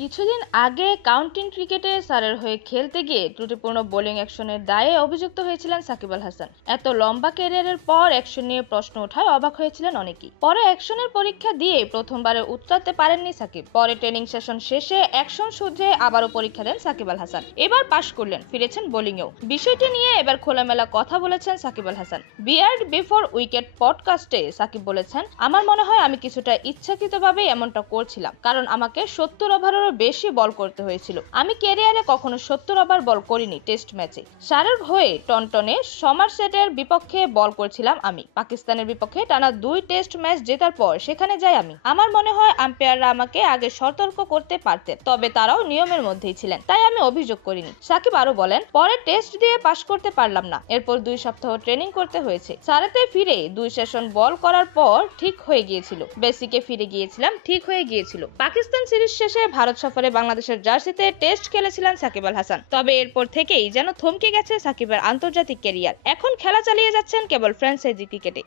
কিছুদিন আগে কাউন্টিং ক্রিকেটে সারের হয়ে খেলতে গিয়ে ত্রুটিপূর্ণ বোলিং অ্যাকশনের দায়ে অভিযুক্ত হয়েছিলেন সাকিব আল হাসান। এত লম্বা ক্যারিয়ারের পর অ্যাকশন নিয়ে প্রশ্ন ওঠায় অবাক হয়েছিলেন অনেকেই। পরে অ্যাকশনের পরীক্ষা দিয়ে প্রথমবারে উত্তরতে পারেননি সাকিব। পরে ট্রেনিং সেশন শেষে অ্যাকশন শুধরে আবারও পরীক্ষা দেন সাকিব আল হাসান। এবার পাশ করলেন, ফিরেছেন বোলিংয়েও। বিষয়টি নিয়ে এবার খোলামেলা কথা বলেছেন Shakib Al Hasan. Beard before wicket পডকাস্টে Shakib বলেছেন, আমার মনে হয় আমি কিছুটা ইচ্ছাকৃতভাবে এমনটা করছিলাম, কারণ আমাকে সত্তর ওভারেরও বেশি বল করতে হয়েছিল। আমি ক্যারিয়ারে কখনো সত্তর ওভার বল করিনি টেস্ট ম্যাচে। সারের হয়ে টনটনে সমারসেটের বিপক্ষে বল করছিলাম আমি। পাকিস্তানের বিপক্ষে টানা দুই টেস্ট ম্যাচ জেতার পর সেখানে যাই আমি। আমার মনে হয় আম্পায়াররা আমাকে আগে সতর্ক করতে পারতেন, তবে তারাও নিয়মের মধ্যেই ছিলেন। তাই আমি অভিযোগ করিনি। সাকিব আরও বলেন পরে টেস্ট দিয়ে পাশ করতে পারলাম না। এরপর দুই সপ্তাহ ট্রেনিং করতে হয়েছে। সারাতে ফিরে দুই সেশন বল করার পর ঠিক হয়ে গিয়েছিল। বেসিকে ফিরে গিয়েছিলাম, ঠিক হয়ে গিয়েছিল। পাকিস্তান সিরিজ শেষে ভারত সফরে বাংলাদেশের জার্সিতে টেস্ট খেলেছিলেন সাকিব আল হাসান। তবে এরপর থেকেই যেন থমকে গেছে সাকিবের আন্তর্জাতিক ক্যারিয়ার। এখন খেলা চালিয়ে যাচ্ছেন কেবল ফ্র্যাঞ্চাইজি ক্রিকেটে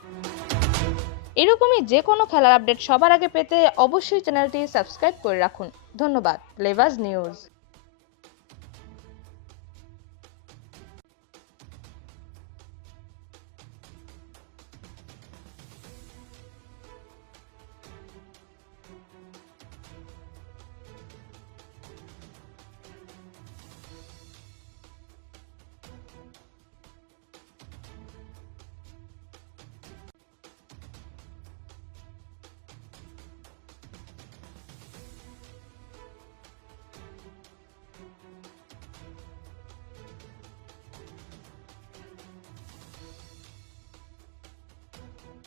এরকমই যে কোনো খেলার আপডেট সবার আগে পেতে অবশ্যই চ্যানেলটি সাবস্ক্রাইব করে রাখুন। ধন্যবাদ, লেভাস নিউজ।